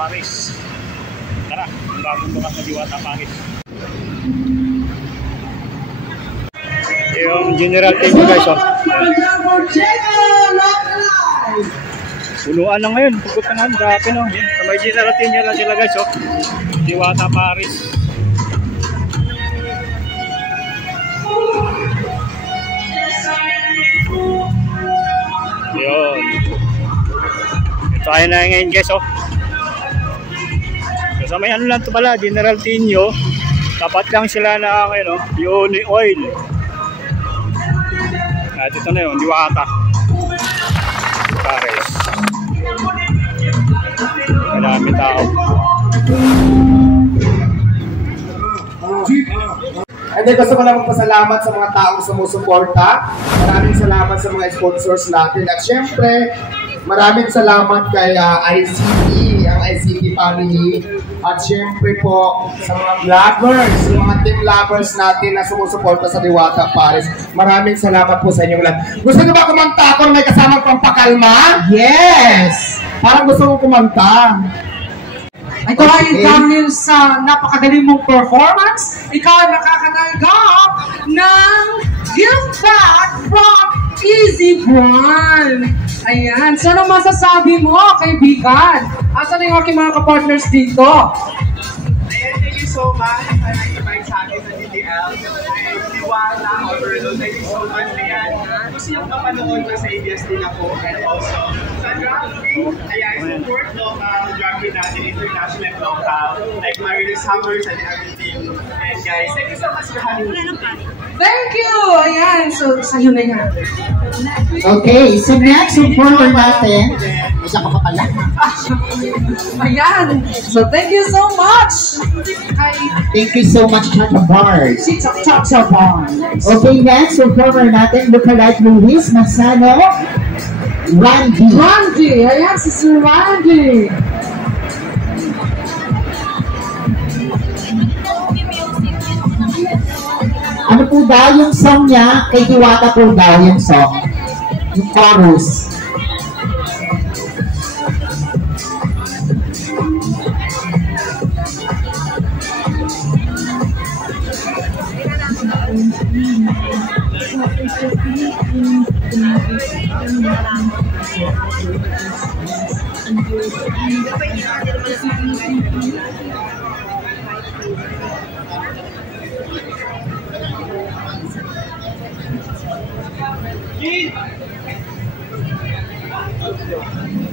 Paris. Tara, ang bagong lukas na Diwata Paris. Yung general team guys, oh. Puluan na ngayon, pugot na nga, grabe no. Sa may general team nila sila guys, oh. Diwata Paris. Yun. Ito tayo na ngayon guys, oh. So, may ano lang ito pala, General Tinio. Tapat lang sila na ano, Uni Oil. At ito na yun, Diwata Paris. Marami tao. And then gusto ko lang magpasalamat sa mga taong sumusuporta. Maraming salamat sa mga sponsors natin. At syempre, maraming salamat kay ICT, ang ICT family. At syempre po sa mga vloggers, yung mga team lovers natin na sumusuporta sa Diwata Paris. Maraming salamat po sa inyong lahat. Gusto niyo ba kumanta kung may kasamang pampakalma? Yes! Parang gusto ko kumanta. Ikaw ay dahil sa napakagaling mong performance, ikaw ay makakatanggap ng gift bag from Easy Brand. Ayan. So, ano masasabi mo, kaibigan? Asa na yung aking mga kapartners dito? Ayan, thank you so much. Nag-invite sa akin sa DDL. Diwata, Overload. Thank you so much. Ayan, gusto nyo kapanood na sa ABS din ako. And also, sa drag queen, ayan, support local drag queen natin, international local, like Marilyn Summers and everything. And guys, thank you so much for having me. Thank you! Ayan, so sa'yo na yan. Okay, so next, supporter natin. Isa ka pa pala. Ayan, so thank you so much! Thank you so much, Chacha Bars. Si Chacha Bars. Okay, next, supporter natin, lookalike Luis Masano. Randy, ayan, si Sir Randy. Ano po daw yung song niya? Kay Diwata po daw yung song. Yung chorus.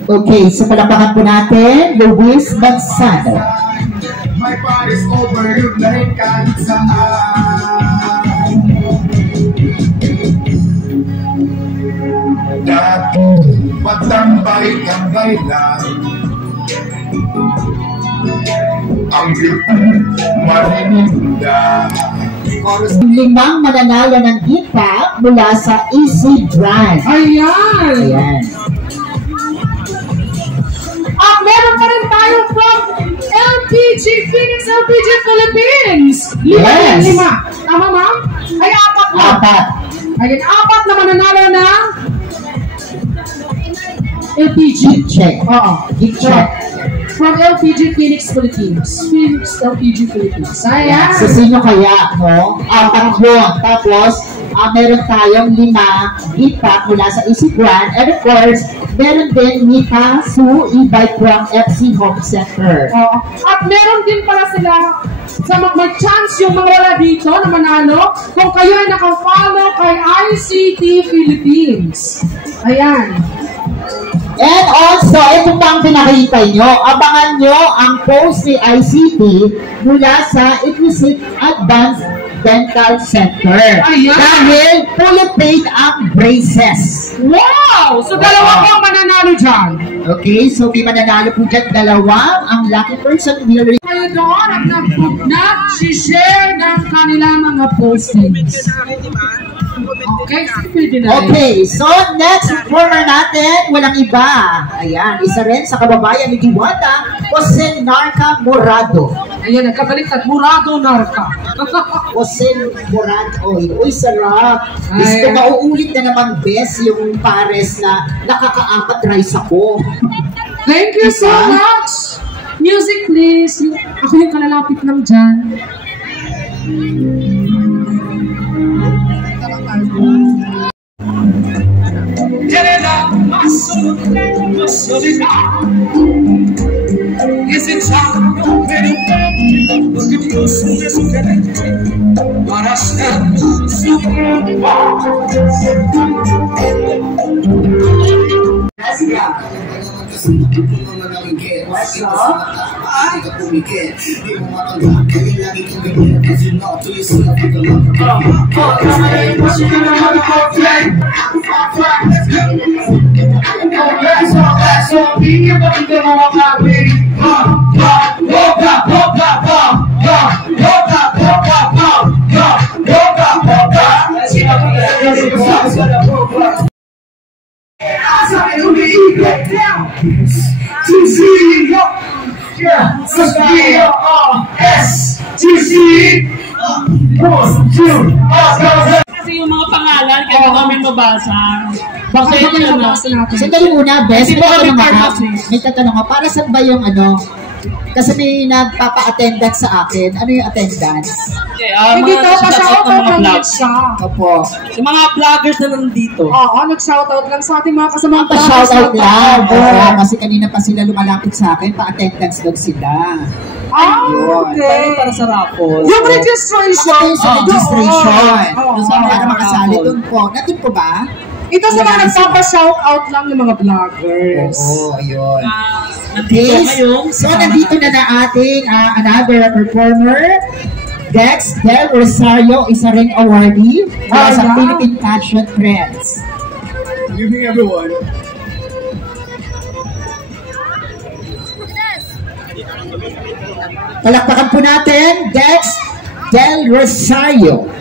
Okay, so palakpakan po natin, Luis Masano. My body's overload na rin kahit saan. Dati, patambay-tambay lang. Ang marininda. Limang mananalo ng gift bag mula sa Easy Brand. Ayan! Ayan. At meron pa rin tayo from LPG Phoenix, LPG Philippines. Lima. Tama, ma'am? Ay, apat na. Apat. Ayan, apat na mananalo ng LPG. Check. Oo. Gift check. From LPG Phoenix Philippines. Phoenix LPG Philippines. Ayan. Sa sino kaya, no? Apat yun. Tapos, meron tayong 5 gift pack mula sa Easy Brand. And of course, meron din Mika Su e-bike from FC Home Center. At meron din pala sila sa may chance yung mga wala dito na manalo kung kayo ay nakafollow kay ICT Philippines. Ayan. And also, ito pang pinakita nyo, abangan nyo ang post ni ICT mula sa Equisite Advanced Dental Center. Ayan. Dahil fully paid ang braces. Wow! So, dalawa pang mananalo dyan. Okay, so may mananalo po dyan, dalawa. Ang lucky person will kayo doon at nag-share ng kanilang mga postings. Okay, pwede na rin. Okay, so next performer natin, walang iba. Ayan, isa rin sa kababayan ni Diwata, Jose Narca Morado. Ayan, nagkabaliktad, Morado Narca. Jose Morado. Uy, sarap. Gusto mauulit na naman, best, yung pares na nakaka-apat rice ako. Thank you so much. Music please. Ako yung kalalapit lang dyan. Kasi yung mga pangalan, kaya namin mabasa. Bakit ito na mabasa natin? Sandali muna, Bes. Hindi po kami May tatanong ako. Para saan ba yung Kasi may nagpapa-attendance sa akin. Ano yung attendance? Okay, Hindi mga to, nag-shoutout ng mga pa-shoutout lang vlogs. siya. Opo. Yung mga vloggers na nandito. Oo, nag-shoutout lang sa ating mga kasamang Pa-shoutout lang. Oo, kasi kanina pa sila lumalapit sa akin. Pa-attendance daw sila. Okay. Para sa raffle. Yung registration. Kasi sa registration. Oo. Para makasali doon po. Nandun po ba? Ito sa mga nagpapa-shoutout lang ng mga vloggers. Oo, ayun. Nandito ngayon. So, nandito na ating another performer. Dex Del Rosario, isa ring awardee mula sa Philippine Fashion Trends. Good evening, everyone. Palakpakan po natin, Dex Del Rosario.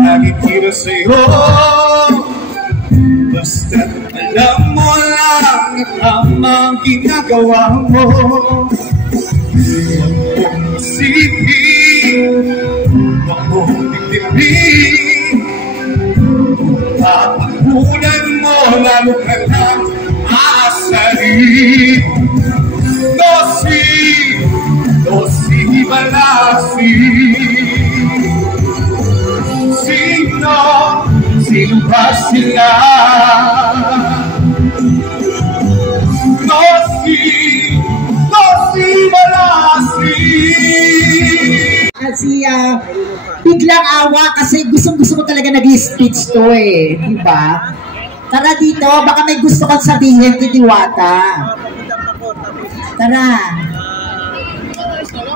Nakikita sa'yo, basta alam mo lang ang tamang ginagawa mo. Huwag mong isipin, huwag mong titipin, papakulan mo lalo ka ng aasarin. Dosi Malasi. Sino ba sila? Dosi Malasi. At biglang awa kasi gustong-gusto ko talaga nag-speech to diba? Tara dito, baka may gusto kang sabihin kay Diwata. Tara.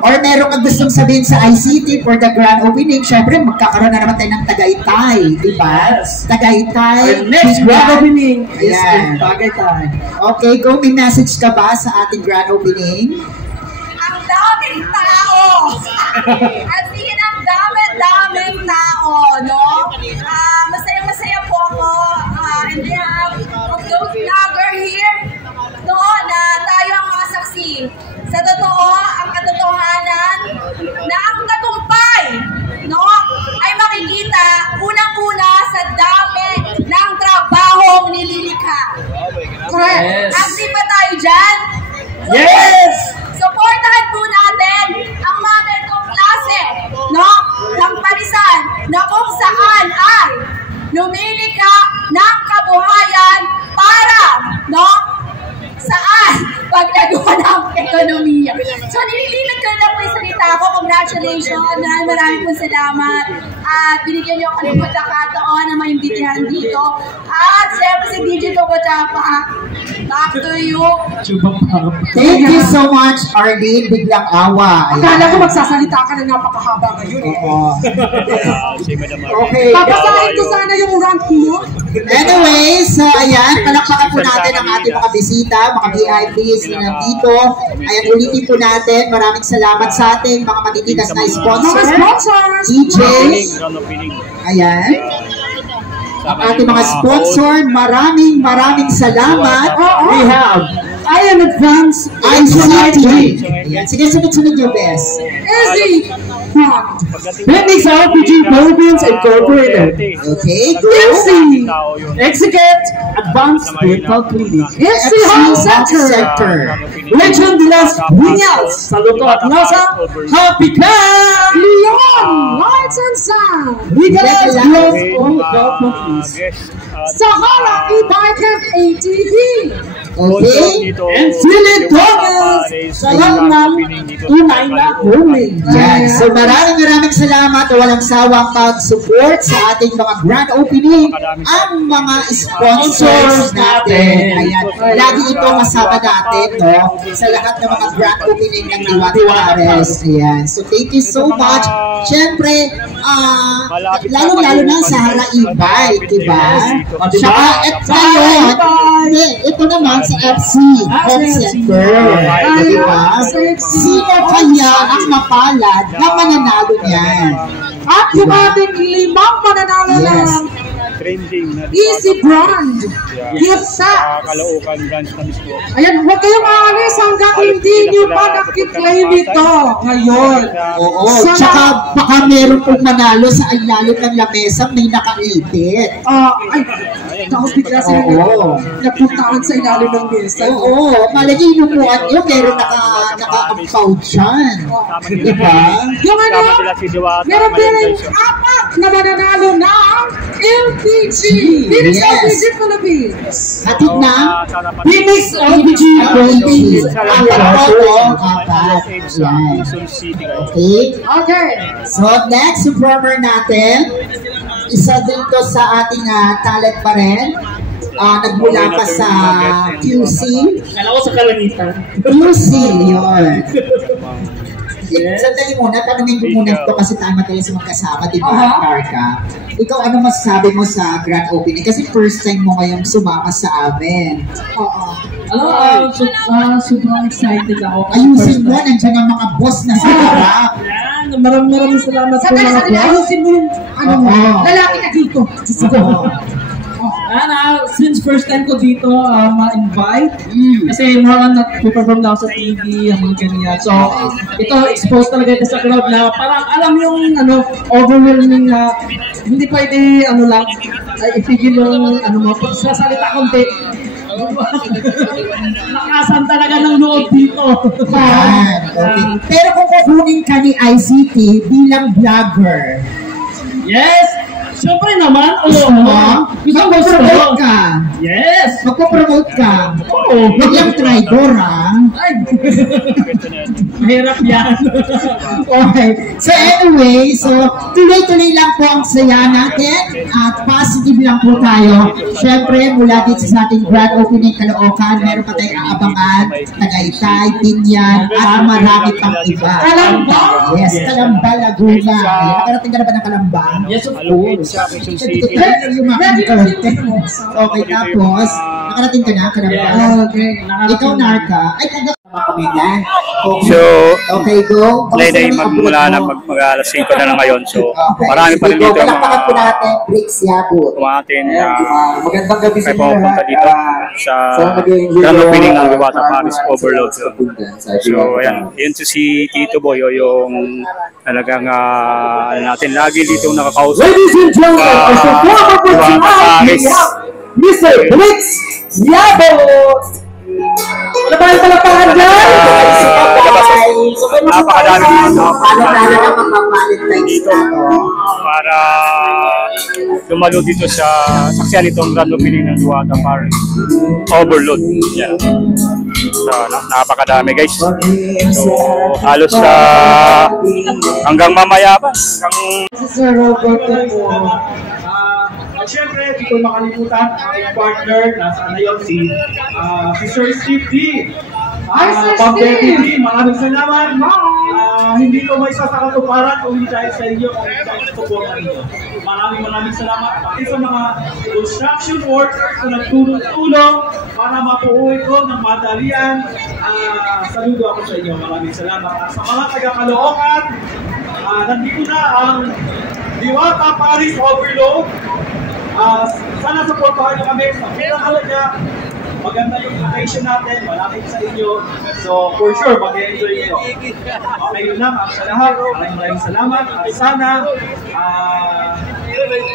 Or meron kang gustong sabihin sa ICT for the grand opening. Siyempre, magkakaroon na naman tayo ng Tagaytay, diba? Yes. Tagaytay. Our next grand opening is Ayan. in Tagaytay. Okay, go. May message ka ba sa ating grand opening? Ang daming tao! At yun, ang daming tao, no? Masayang-masaya po ako. And then, of those vlogger here, no, na tayo ang mga saksi. Sa totoo, ang katotohanan na ang tagumpay, no, ay makikita unang-una sa dami ng trabahong nililikha. Correct? Yes. Active ba tayo dyan? Yes! Supportahan po natin ang mga ganitong klase, no, ng parisan na kung saan ay lumilikha ng kabuhayan para, no, saan? Pagdagawa ng ekonomiya. So, nililipat ko na po yung salita Diwata ako, congratulations. Maraming po salamat. At binigyan niyo ako ng pagkakataon na maimbitahan dito. At siyempre si DJ Tobachapa. Back to you. Thank you so much, Arlene. Biglang awa. Ayan. Akala ko magsasalita ka na napakahaba ngayon eh. Oo. Okay. Papasahin ko sana yung rank mo. Anyway, so ayan, palakpakan po natin ang ating mga bisita, mga VIPs na nandito. Ayan, ulitin po natin. Maraming salamat sa ating mga matitigas na sponsors. DJs. Ayan. Ang ating mga sponsor, maraming salamat. We have Iron Advance ICT. Ayan, sige, sunod-sunod yung best. Easy. Phoenix RPG Philippines Incorporated. Okay, go. Easy. Execute Advanced Dental Clinic. FC Home Center. Legend de las Piñas. Saludo at Lasa. Happy Camp. Leon. Lights and Sound. Regalas Gloves on Sahara E-Bike and ATV. Okay. And Philip Thomas. Salam ng tunay na home. Yan. So maraming salamat na walang sawang pag-support sa ating mga grand opening. Ang mga sponsors natin. Ayan. Lagi ito kasama natin, no? Sa lahat ng mga grand opening ng Diwata Pares. Ayan. So thank you so much. Siyempre, lalo na sa Sahara E-Bike, diba? Saka, ito naman sa FC Home Center. Diba? Sino kaya ang mapalad na mananalo niyan? At yung ating 5 mananalo ng Easy Brand gift set. Kalaukan branch na mismo. Ayan, huwag kayong aalis hanggang hindi nyo pa nakiklaim ito ngayon. Oo, tsaka baka meron pong manalo sa ilalim ng lamesa may nakaipit. Tapos bigla sila napuntaan sa ilalim ng mesa. Oo, malagay inupuan nyo, meron naka-ampaw dyan. Diba? Yung meron din 4 na mananalo ng LPG. Phoenix LPG Philippines. Hatid na Phoenix LPG Philippines. Okay. So next performer natin, isa din to sa ating talent pa rin. Nagmula pa sa QC. Kala ko sa Kalangitan. QC, yun. Sandali muna, tanongin ko muna ito kasi tayo matalas magkasama, di ba, Karka? Ikaw, ano masasabi mo sa grand opening? Kasi first time mo ngayong sumama sa amin. Sobrang excited ako. Ayusin mo, nandiyan ang mga boss na sa harap. Yan, maraming salamat po mga boss. Ayusin mo yung lalaki na dito. Since first time ko dito ma-invite, kasi more on nag-perform na ako sa TV, ang mga ganyan. So, ito, exposed talaga ito sa crowd na parang alam yung overwhelming na hindi pwede, itigil yung, sasalita konti. Lakasan talaga ng loob dito. Okay. Pero kung kukunin ka ni ICT bilang vlogger, yes! Siyempre naman, magpo-promote ka. Yes! Magpo-promote ka. Oo. Huwag lang traitor, ha? Ay! Mahirap yan. Okay. So anyway, tuloy-tuloy lang po ang saya natin at positive lang po tayo. Siyempre, mula dito sa ating grand opening Caloocan, meron pa tayong aabangan, Tagaytay, Binyan, at marami pang iba. Kalamba? Yes, Kalamba, Laguna. Nakarating ka na ba ng Kalamba? Yes, of course. Okay, tapos, nakarating ka na, Kalamba. Okay. Ikaw, Narka. Ay, So, okay, go. Lady, magmula na mag-alas 5 na lang ngayon. So, marami pa rin dito ang Magandang gabi sa may pumunta dito sa grand opening ng Diwata Paris Overload. So, ayan. Yun si Tito Boyo, yung talagang natin lagi dito nakakausap. Ladies and gentlemen, Diwata Paris. Mr. Blitz Yabos! Labahan palapakan dyan! Napakadami dito para dumalo dito sa saksiyan itong grand opening ng Diwata Paris Overload. Yeah. Napakadami guys. So halos hanggang mamaya pa. Sir Robert po. At syempre, di ko makalimutan ang aking partner, nasaan na yun, si Sir Steve D. Hi, Sir Ma'am Debbie Steve! D, maraming salamat. Hindi ko may sasakatuparan kung hindi dahil sa inyo, kung hindi dahil sa support ninyo. Maraming salamat. Pati sa mga construction workers na nagtulong-tulong para mapuuwi ko ng madalian. Saludo ako sa inyo. Maraming salamat. At sa mga taga-Caloocan, nandito na ang Diwata Paris Overload. Sana supportahan nyo kami sa pinakalaga. Maganda yung location natin, malapit sa inyo. So, for sure, mag-enjoy nyo. Okay, yun lang. Ang sa lahat, maraming salamat. At sana,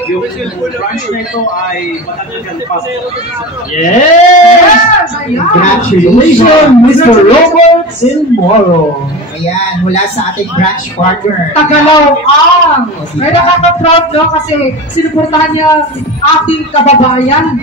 yung branch na ito ay matagagan pa. Yes! Congratulations, Mr. Robert Silmoro. Ayan, mula sa ating branch partner. Tagalaw-ang! Ay nakaka-proud no kasi sinuportahan niya ating kababayan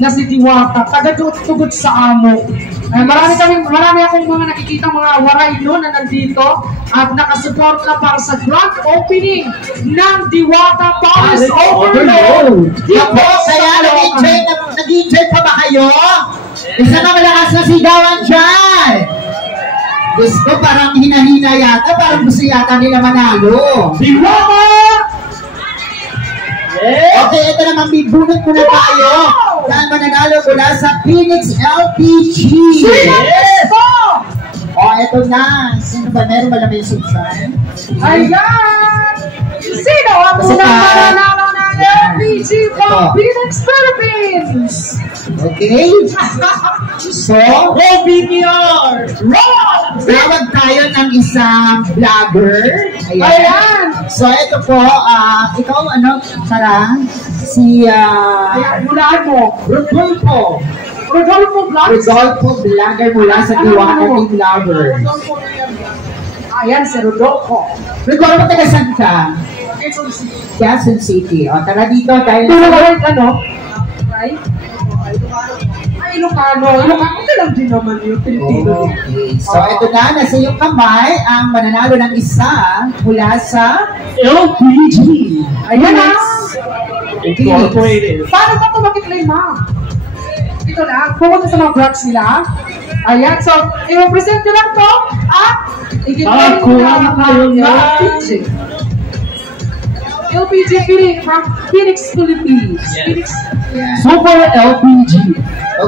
na si Diwata. Taga-tugod sa amo. Marami akong mga nakikita mga waray no na nandito at nakasuporta para sa grand opening ng Diwata Paris Overload. Ako, kaya nag-enjoy pa ba kayo? Isa na malakas na sigawan dyan! Gusto parang hina-hina yata, parang gusto yata nila manalo. Diwata! Okay, ito naman, may bunot muna tayo. Saan mananalo mula sa Phoenix LPG? Yes! O, ito na. Sino ba? Meron ba naman yung subscribe? Ayan! Sino ang unang mananalo ng LPG from Phoenix, Philippines? Okay. So, OBPR! tawag tayo ng isang vlogger. Ayan! So, ito po, ikaw, Sarah? Si, Ayan, hulaan mo. Rodolfo. Rodolfo Vlogs? Rodolfo Vlogger mula sa Diwata Team Vloggers. Ayan, si Rodolfo. Rodolfo, taga saan ka? Quezon City. O, tara dito dahil... Right, Right? Ay, Ilocano. Ilocano ka lang din naman yung Pilipino. Okay. So, ito na. Nasa iyong kamay ang mananalo ng isa mula sa LPG. Ayan na. Incorporated. Paano ba ito mag-claim, ma'am? Ito na. Pumunta sa mga branch nila. Ayan. So, i-represent nyo lang ito at i-claim nyo na kayo ng LPG. LPG from Phoenix, Philippines. Yes. Phoenix. Yeah. Super LPG.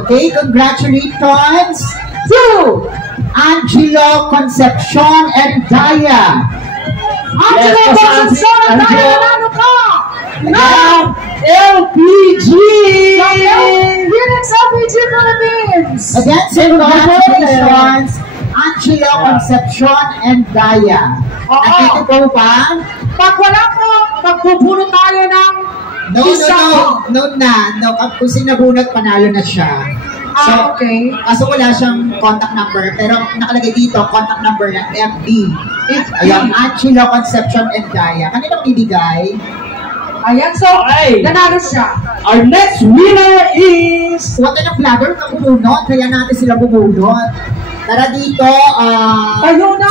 Okay, congratulations to Angelo Concepcion and Daya. Angelo Concepcion and Daya, nanalo ka ng LPG. Phoenix LPG Philippines. Again, congratulations Angelo Concepcion and Daya. Nakita po ba? Pag wala po, magpupuno tayo ng No. Kung sinabunot, panalo na siya. So, okay. Kaso wala siyang contact number, pero nakalagay dito, contact number ng FB. Ayan, Angelo Concepcion and Daya. Kanina ibigay? Ayan, so, nanalo siya. Our next winner is... What na vlogger ka bumunot, kaya natin sila bumunot. Tara dito, tayo na!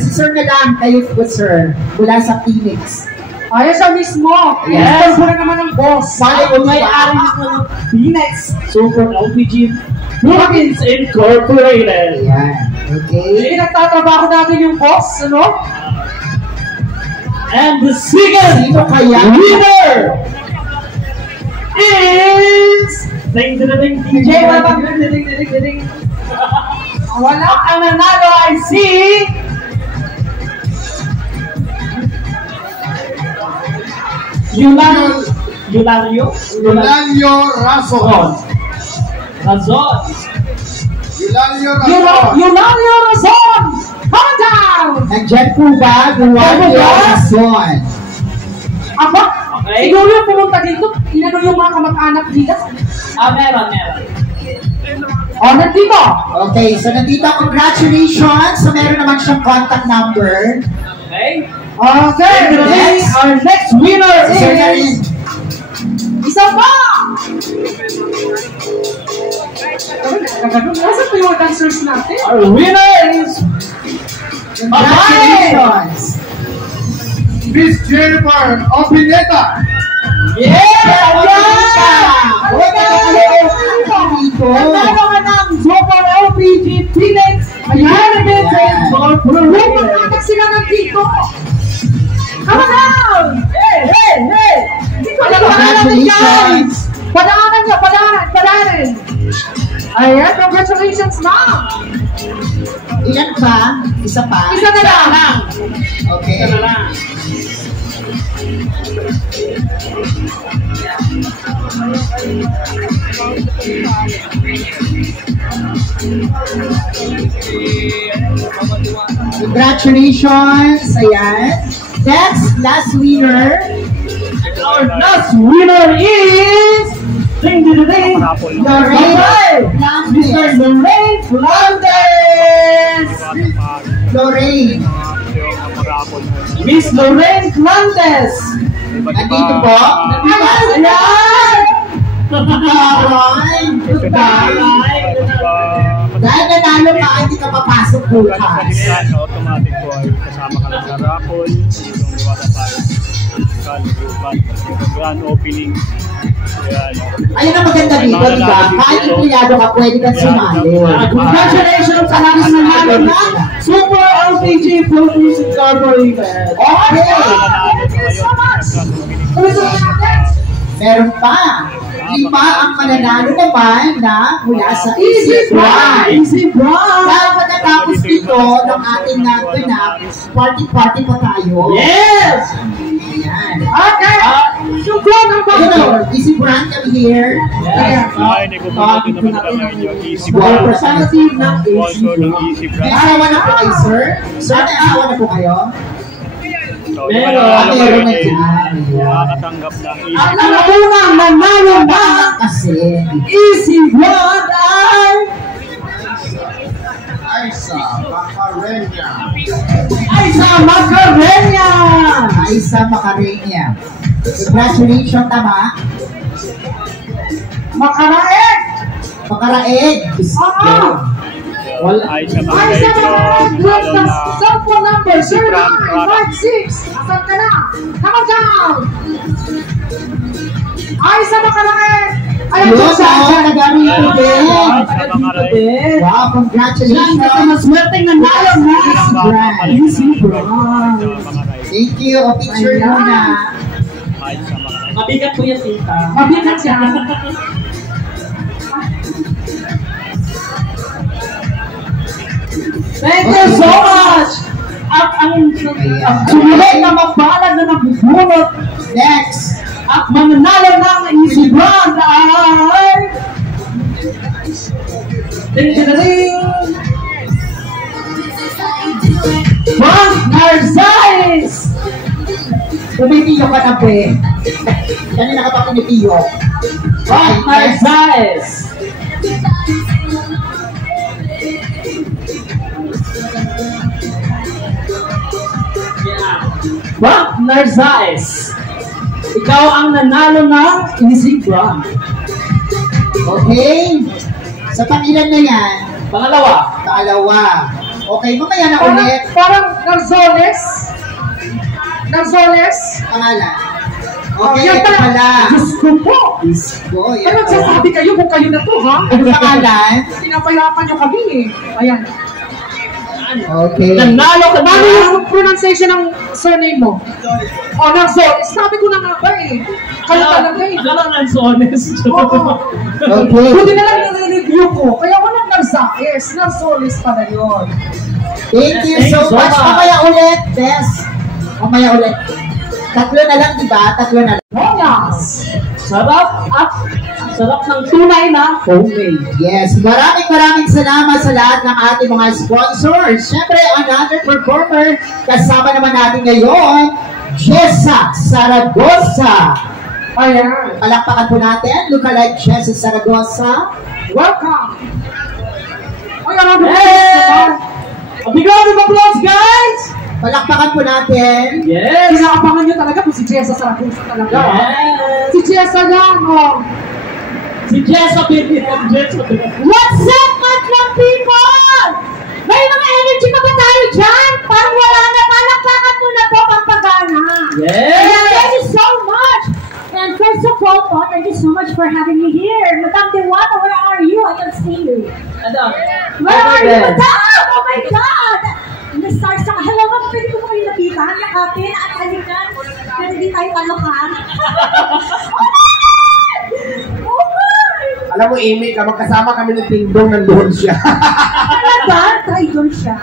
Si Sir na lang, kayo po Sir, mula sa Phoenix. Ayan siya mismo. Yes. Ito na naman ang boss. Bale, kung may-ari nito Phoenix Super LPG Philippines Incorporated. Ayan, okay. Nagtatrabaho natin yung boss, ano? And the second winner is... DJ, wala ang nanalo ay si... Eulalio Razon. Eulalio Razon! Come down! Nandiyan po ba? Eulalio Razon. Aba, siguro yung pumunta dito, inano yung mga kamag-anak nila? Meron. Nandito! Okay, so nandito, congratulations. So meron naman siyang contact number. Okay. Okay, our next winner is... Isa pa! Kagano'n, nasa pa yung dancers natin? Our winner is... Congratulations! Miss Jennifer Opineta. Yeah! Nanalo ka ng Super LPG Phoenix Unlimited Corporation. Huwag sila ng dito. Come on! Hey! Dito na natin, guys! Padaanan niya, padaanan! Ayan, congratulations, ma'am! Ilan pa? Isa pa? Isa na lang! Okay. Isa na lang. Congratulations! Ayan. Next, last winner. Our last winner is... Ding, ding, ding! Lorraine Mr. Lorraine Flandes! Lorraine. Miss Lorraine Flandes! Nandito po. Ayan! Dahil nanalo ka, hindi ka papasok bukas. Automatic po ay kasama ka lang sa raffle, yung Diwata Paris, grand opening. Ayun ang maganda dito, di ba? Kahit empleyado ka, pwede kang sumali. Congratulations sa lahat ng nanalo na Super LPG Food Music Corporation! Okay! Meron pa. 5 ang mananalo naman na mula sa Easy Brand. Easy Brand! Dahil pagkatapos dito ng ating ganap, party pa tayo. Yes! Ayan. Okay! Yung phone number! Easy Brand, come here. Yes! Ay, nagpupunta naman kami ngayon yung Easy Wow, Brand. representative ng Also ng Easy May Brand. asawa na po kayo, sir? Sir, may asawa na po kayo? So, Meron. Meron na kayo dyan. makakatanggap ng Easy Ang Brand. unang nanalo na Kasi, Easy Brand ay... Aisa Macarena. Aisa Macarena! Aisa Macarena. Congratulations, tama? Makaraeg! Makaraeg. Wala. Ay, sa mga Ay, sa kayo, mga nanalo na cellphone number, Easy Brand product. 0956. Asan ka na? Come on down! Ay, sa Makaraeg! Ay, Yun, ang sa taga-rito din. Sa mga kayo. Wow, congratulations. Maswerteng nanalo na Easy Sa Brand! mga kayo. Thank you. O picture Ayan. muna. Ay, sa mga kayo. Mabigat po yan, tita. Mabigat siya. Thank you so much! At ang sumunod na mabalag na nabubunot Next. at mananalo ng Easy Brand ay... Ding, ding, ding! Frank Narcisse! Pumitiyo ka na, pre. Kanina ka pa pinitiyo. Frank Narcisse! Frank Narcisse! Ikaw ang nanalo ng Easy Brand. Okay. Sa pangilan na yan, Pangalawa, kaalawa. Okay, mamaya na ulit. Parang Narzoles. Narzoles. Pangalan. Oh, Okay, yan ito pala. Diyos ko po. Disco. Ay, Yan po. magsasabi kayo kung kayo na to, ha? Ano pangalan? Pinapahirapan nyo kami, eh. Ayan. Okay. nanalo ka Ano na yung pronunciation ng surname mo? Oh, Narzoles. Sabi ko na nga ba, eh. Kayo talaga, eh. Akala ng honest. Oo. Okay. Buti na lang nire-review ko. Kaya walang Narzaes. Narzoles pala yun. Thank you so much. Mamaya ulit, Bes. Mamaya ulit. Tatlo na lang, di ba? Tatlo na lang. Yes. Sarap at sarap ng tunay na homemade. Yes, maraming salamat sa lahat ng ating mga sponsors. Siyempre, another performer, kasama naman natin ngayon, Jessa Zaragoza. Ayan. Palakpakan po natin, lookalike Jessa Zaragoza. Welcome. Ay, ano ba? Hey! A big round of applause, guys! Palakpakan po natin. Yes! Kinakabangan nyo talaga kung si Jessa Zaragoza talaga. Yes! Si Jessa yan, oh. Si Jezabel. What's up, Madlang people? May mga energy pa ba tayo dyan? Parang wala na. Palakpakan mo na po, Pampagana. Yes! Thank you so much. And first of all, thank you so much for having me here. Madam Diwata, where are you? I can see you. Where are you, Madam? Oh my God! Na-start sa hello, ma'am, pwede ko kayo lapitan, yakapin, at halikan, pero hindi tayo talokan. Oh my! Alam mo, Amy, magkasama kami ng Tindong, nandoon siya. Talaga? Traitor siya.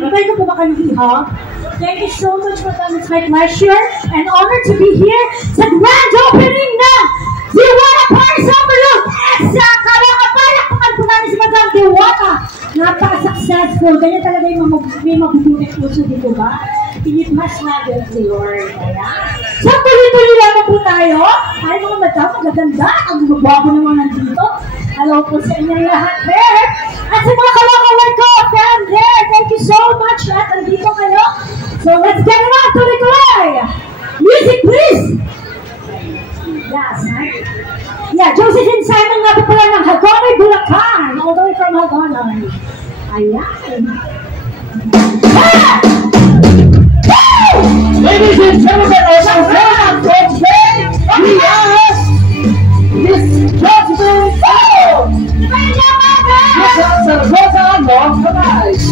Pwede ko ba kayo iha? Thank you so much, Madam. It's my pleasure and honor to be here sa grand opening na Diwata Paris Overload. Sa kalakapalakpakan po natin si Madam Diwata. Napaka-successful. Ganyan talaga yung may mabubuting puso dito ba? Piniplas natin si Lord. So, tuloy-tuloy lang po tayo. Ay, mga madam, magaganda. Ang gumagwapo naman nandito. Hello po sa inyong lahat there. At sa mga kalakawal ko, fan there. Thank you so much. At nandito kayo. So, let's get it on. Tuloy-tuloy. Music, please. Yes, right? Yeah, Josephine Simon nga po pala ng Hagonoy, Bulacan. All the way from Hagonoy. Ayan. Ladies and gentlemen, also welcome to today. We are Miss Josephine Simon. Yes, I'm Rosa Long tonight.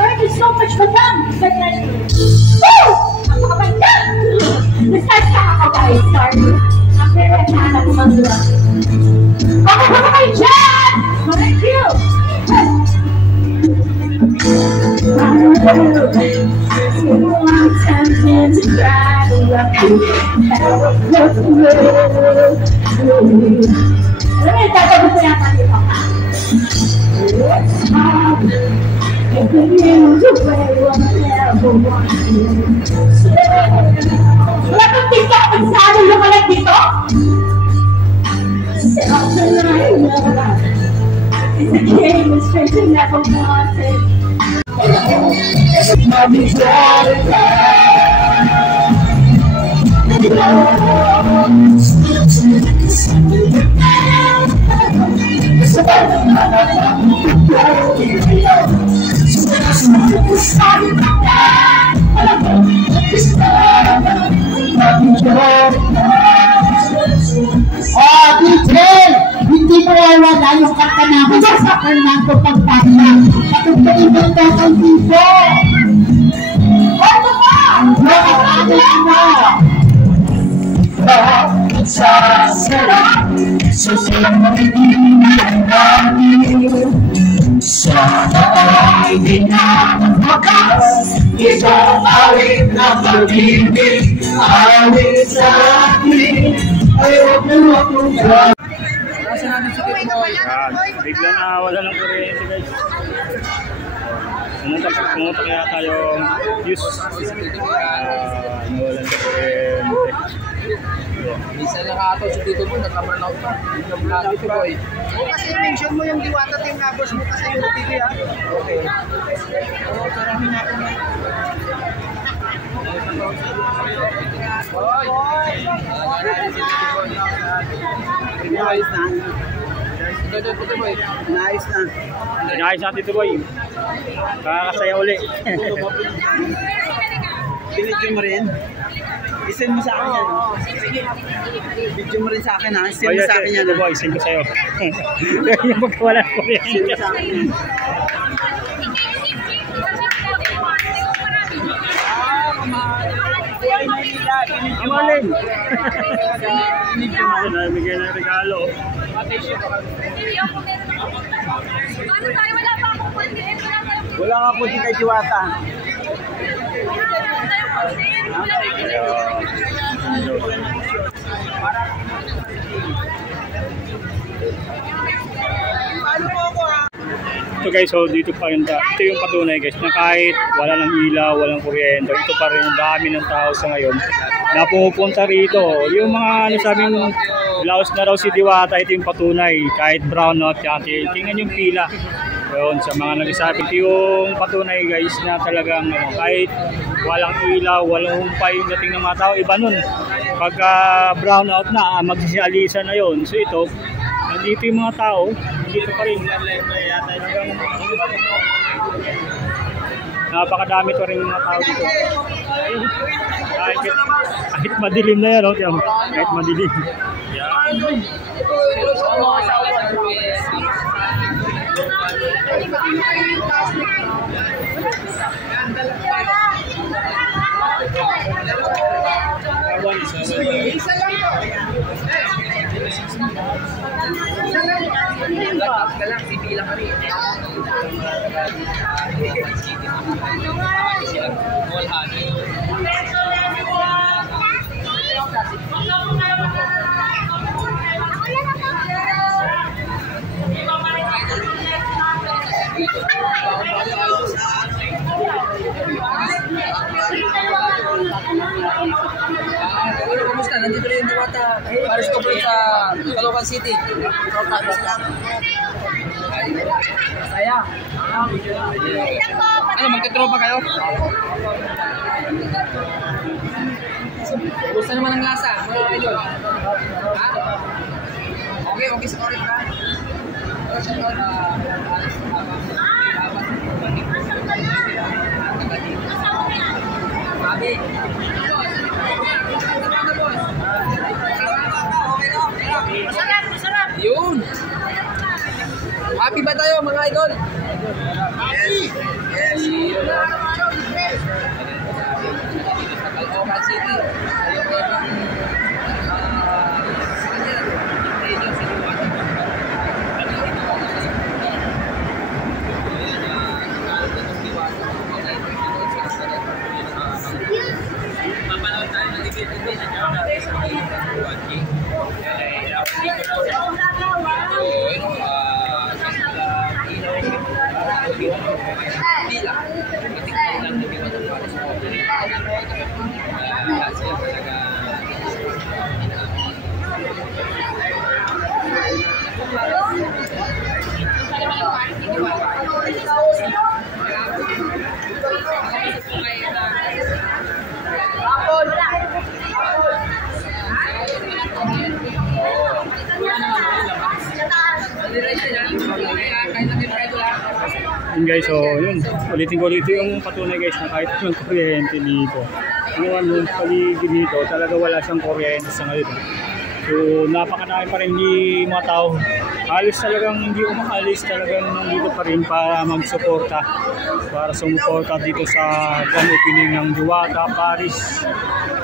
Thank you so much, Madam. Nag-start ka ako guys. Sorry. Ang very hanap ko mag-dura. Okay, okay, Jen! Thank you! I'm tempted to cry to love you. Alam mo, tatagot ko yata dito. It's hard. If the news away will never want you. Wala kang dito ako sa ano yung kalag dito? Something I know is a game is straight to never wanted. Mommy's got Detail! Hindi mo wala yung kanta namin sa Fernando Pagpagna. Patugtugin mo ito kay Tito. Ano ba? Nakakagin mo! Sa sarap, sa sana ay di na magwakas. Isang awit na pag-ibig, awit sa akin, ay huwag na matugan. Bigla na wala ng kuryente guys. Pumunta kaya tayong fuse. Nawalan ng kuryente. Isa lang ato si Tito Boy, nagka-burnout pa. Tito Boy. Kasi mention mo yung Diwata team numbers mo kasi yung TV ha. Okay. Karami natin yan. Nice na. Nice na Tito Boy. Kakasaya uli. Binidyo mo rin. I-send mo sa akin yan. Video mo rin sa akin ha. Send mo sa akin yan. Tito Boy, send ko sa'yo. Yung magkawala ko yan. Send mo sa akin. Amalin! Nabigay ng regalo. Paano tayo? Wala pa akong content. Wala nga po kay Diwata. So guys, so dito pa rin, ito yung patunay guys, na kahit wala ng ilaw, walang kuryente, ito pa rin dami ng tao sa ngayon na pumupunta rito. Yung mga sabing laos na raw si Diwata, ito yung patunay, kahit brown out, tingnan yung pila. Yun, sa mga nagsasabi, ito yung patunay guys na talagang kahit walang ilaw, walang humpay yung dating ng mga tao, iba nun. Pagka brown out na, magsisialisa na yun. So ito, nandito yung mga tao, dito pa rin. Napakadami pa rin mga tao dito. Kahit madilim na yan, okay? Kahit madilim. Yan. Isa lang po. Kumusta? Nandito rin yung Diwata. Paris Cobra sa Caloocan City. Saya. Ano, magkatropa kayo? Gusto naman ang lasa, mga idol. Ha? Okay, okay sa correct ka. Abi. Yun. Happy ba tayo mga idol? Yes. Yes. Caloocan City. Yun guys, so yun, ulitin ko dito yung patunay guys na kahit yung kuryente dito. Yung paligid dito, talaga wala siyang kuryente sa ngayon. So napakadami pa rin di mga tao. Halos talagang hindi umaalis, talagang nandito pa rin para magsuporta. Para sumuporta dito sa grand opening ng Diwata Paris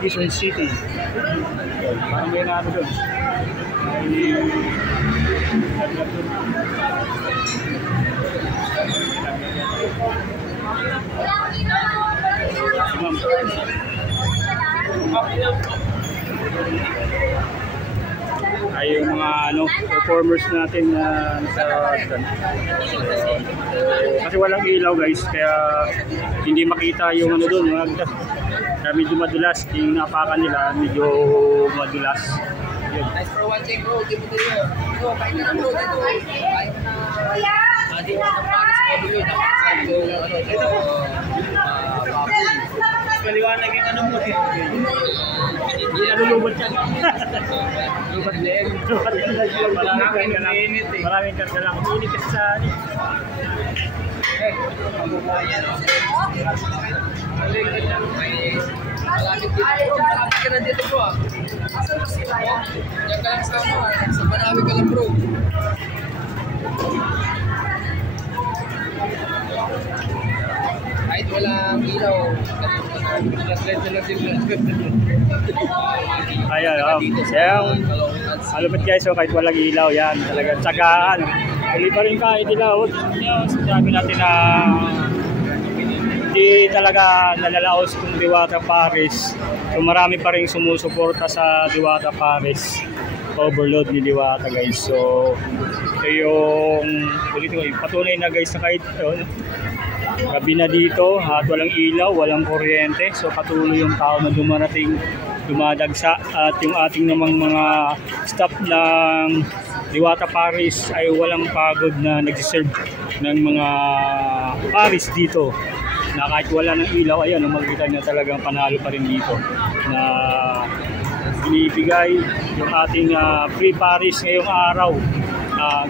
Quezon City. Yun, parang may naano doon. Ay yung mga performers natin na sa kasi walang ilaw guys, kaya hindi makita yung doon, medyo madulas, yung napakan nila medyo madulas. Yun. Nice for one take, bro. Di mo din yun. Ito, kain ka na, bro. Dito. Kain ka na. Di mo na panis ko, bro. Nakasal ko, ito. Paliwanag yung ano mo. Hindi na lulubot yan. Lubat din. Maraming kasalamat. Mainit kasi sa ano. Malapit dito, bro. Malapit ka na dito, bro. Diyan ka lang sa ano, sa Manawi ka lang, bro. Kahit walang ilaw, Ayan, malupit guys, so kahit walang ilaw yan, talagang tsagaan. Huli pa rin kahit ilaw. Sabi natin na hindi talaga nalalaos kung Diwata Paris. So marami pa rin sumusuporta sa Diwata Paris. Overload ni Diwata guys. So ito yung patunay na guys na kahit gabi na dito at walang ilaw, walang kuryente. So patuloy yung tao na dumadagsa at yung ating namang mga staff ng Diwata Paris ay walang pagod na nag-serve ng mga Paris dito. Na kahit wala ng ilaw, ayan, makikita nyo talagang panalo pa rin dito na binibigay yung ating free Paris ngayong araw.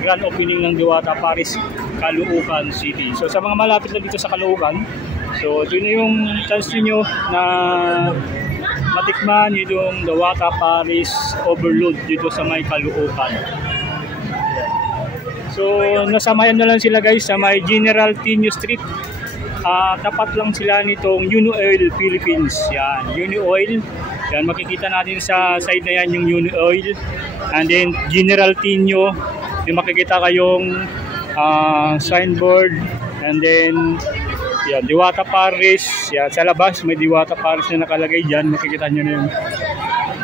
Grand opening ng Diwata Paris Caloocan City. So sa mga malapit na dito sa Caloocan, so ito na yung chance niyo na matikman yung Diwata Paris Overload dito sa may Caloocan. So nasamayan na lang sila guys sa may General Tinio Street. Tapat lang sila nitong Unioil Philippines. Yan, Unioil. Yan, makikita natin sa side na yan yung Unioil. And then General Tinio, may makikita kayong signboard. And then yan, Diwata Paris. Yan, sa labas may Diwata Paris na nakalagay dyan. Makikita nyo na yung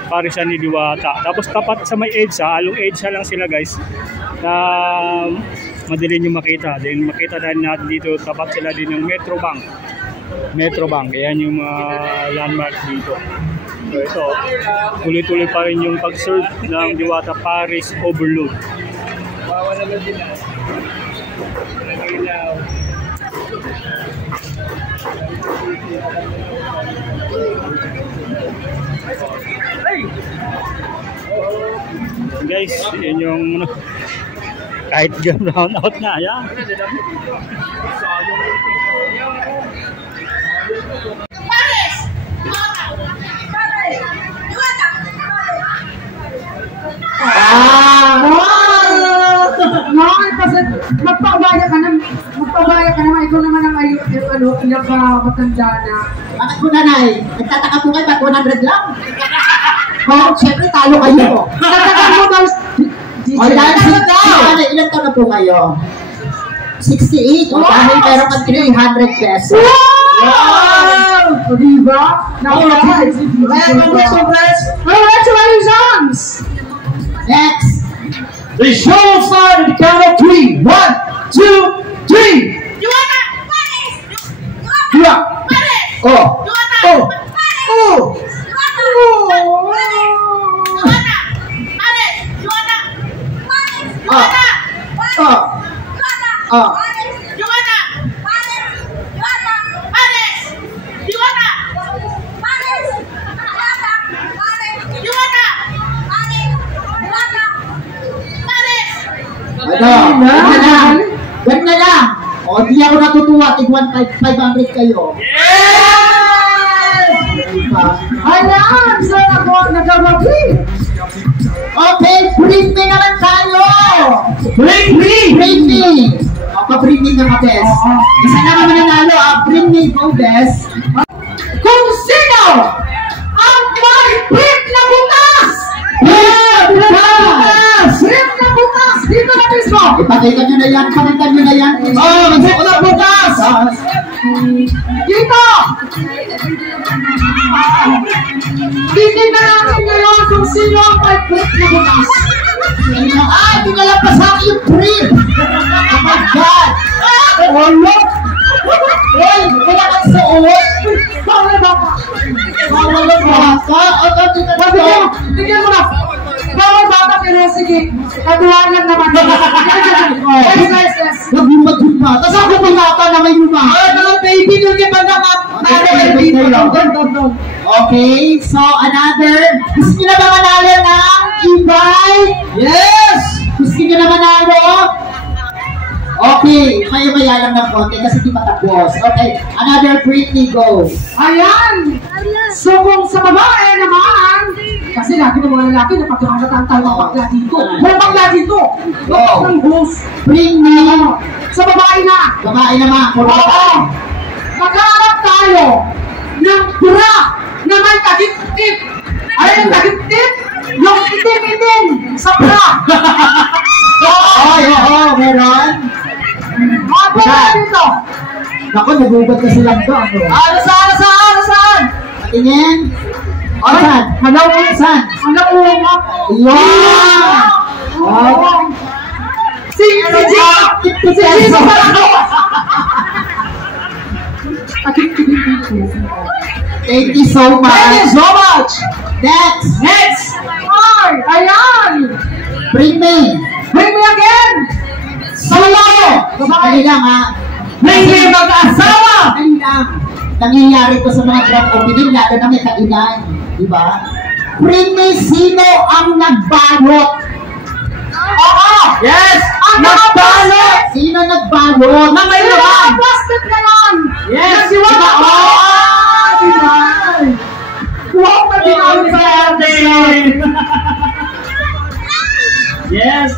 Parisan ni Diwata. Tapos tapat sa may EDSA, along EDSA lang sila guys. Na madali nyo makita. Then makita na natin dito, tapat sila din ng Metro Bank. Metro Bank. Ayan yung landmark dito. So ito, tuloy-tuloy pa rin yung pag-serve ng Diwata Paris Overload. Bawa naman din na. Guys, yun yung kahit game round out na, yan. Paris! Magpabaya ka naman, ikaw naman ang ilang matanda na. Bakit po nanay? Nagtataka po kayo, ba't 100 lang? Oh, syempre talo kayo. Nagtataka mo ba? O dahil ilan taon na po kayo? 68. O dahil meron ka 300 pesos. Wow! Diba? Congratulations! Next. The show will start at the count of 3. 1, 2, 3. Diwata Paris! Yeah. Paris! Oh. Diwata Oh. Paris! Oh. Diwata Paris! Diwata Paris! Diwata Paris! Oh. Diwata Oh. Paris! Diwata Paris! Diwata Paris! Diwata Paris! Diwata Paris! Diwata Paris! Diwata Paris! Ganun na lang. O, di ako natutuwa. Tig 1,500 kayo. Ayan! So, ako nagkabagi. Okay, bring me naman tayo! Bring me. Bring me! O, pa-bring me na ka-best. Isa na kami nanalo, bring me go best. Kung sino ang may brief na butas! Brief na butas! Dito na mismo! Ipakita nyo na yan, pakita nyo na yan. Oh, wala bukas. Dito! Tingin na natin ngayon kung sino ang may brief na butas. Ay, di na lang pa sa akin yung brief. Oh my God! Wala! Hoy, wala kang suot. Bawal ba ka? Bawal ang baka. O, dito na to. Tingnan mo na! Bawal sige. Katuwanan naman. Yes. Huwag yung mag-humba. Tapos ako pangata na may humba. Mga baby, yung iba naman. Okay, so another. Gusto nyo na ba manalo ng e-bike? Yes! Gusto nyo na manalo? Okay, maya-maya lang ng konti kasi di matapos. Okay, another Britney, go. Ayan! So kung sa babae naman, kasi lagi ng mga lalaki na pagkakalatan tayo ng bakla dito. May bakla dito! Go. Ang host. Bring me. Sa babae na! Babae naman. Oo! Maghanap tayo ng bra na may tagip-tip. Ay, yung tagip-tip, yung itim-itim sa bra. Oo, meron. Mga bra dito. Naku, nagugat na silang doon. Saan? Tingin. O, saan? Saan? Ano mo? Yan! Si Jesus ako! Thank you so much. Next. Ay, ayan! Bring me. Bring me again! Dali lang ha. Bring me mag-asawa! Dali lang. Nangyayari ko sa mga drug opening, lalo na may kainan. Diba? Bring me sino ang nagbalot. Oo! Yes! Ang nagbalot! Sino nagbalot? Na may laman! Plastic na lang! Yes! Diba? Diba? Wow! Madinawin sa atin! Yes!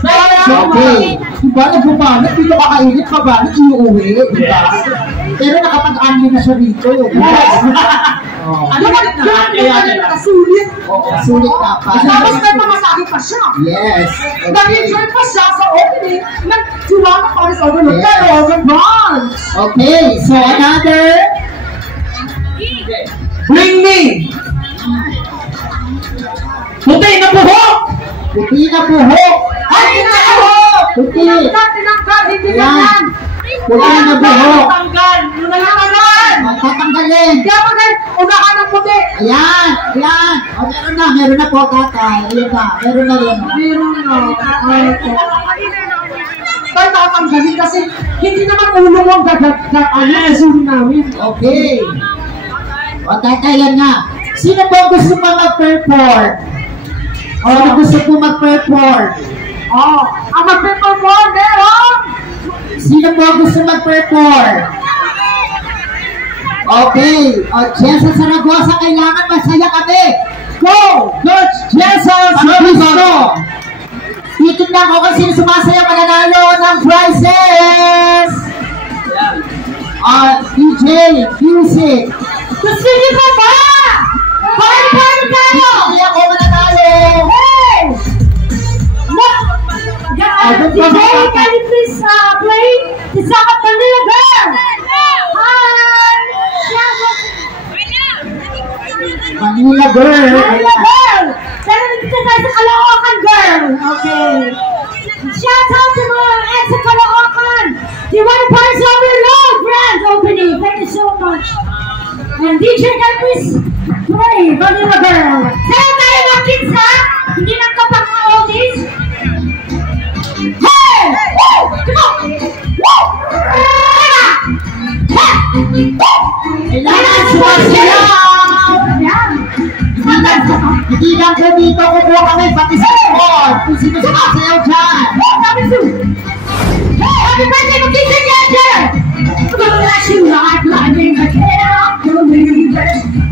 Okay. Diba, nagbubanat, dito kakainit pa ba? Iuwi, diba? Pero nakapag-anyo na siya rito. Yes! Ano ba? Nakasulit. Oo, sulit ka pa. Tapos may pamasahe pa siya. Yes. Nag-enjoy pa siya sa opening. Nag-juwama pa rin sa overload. Pero overrun. Okay, so another. Bring me. Puti na buhok. Puti na buhok. Ay, buhok. Puti. Tinanggal, hindi na yan. Puti na buhok. Tatanggal. Yun na lang naman. Tatanggalin. Kaya pa rin, unahan ng puti. Ayan. O, meron na po, tatay. Ayan na, meron na rin. Meron na. Tayo tatanggalin kasi hindi naman ulo mo ang zoom namin. Okay. O, tatay, yan nga. Sino po gusto pa mag-perform? Sino gusto po mag-perform? Ang mag-perform, meron! Sino po gusto mag-perform? Okay. O, Jessa Saragosa, kailangan masaya kami. Go! Coach Jessa Saragosa! Titignan ko kung sino sumasaya mananalo ng prizes! DJ, music. Gusto niyo ba ba? Party tayo! Hindi ako mananalo! Hey! DJ, can you please play the song of Manila Girl? Hi! Manila Girl! Manila Girl! Pero nandito tayo sa Caloocan Girl! Okay. Shout out to mga ex sa Caloocan! The One Parts Overload grand opening! Thank you so much! And DJ, can you please play Manila Girl? Sa'yo tayo mga kids ha? Hindi lang kapag mga oldies? Hey! Woo! Come on! Woo! Kailangan sumasayaw! Ayan! Hindi lang ko dito kukuha kami pati sa sport! Kung sino sumasayaw dyan! Hey! Happy birthday to DJ Gadget! I'm gonna let you like lightning, I can't believe it.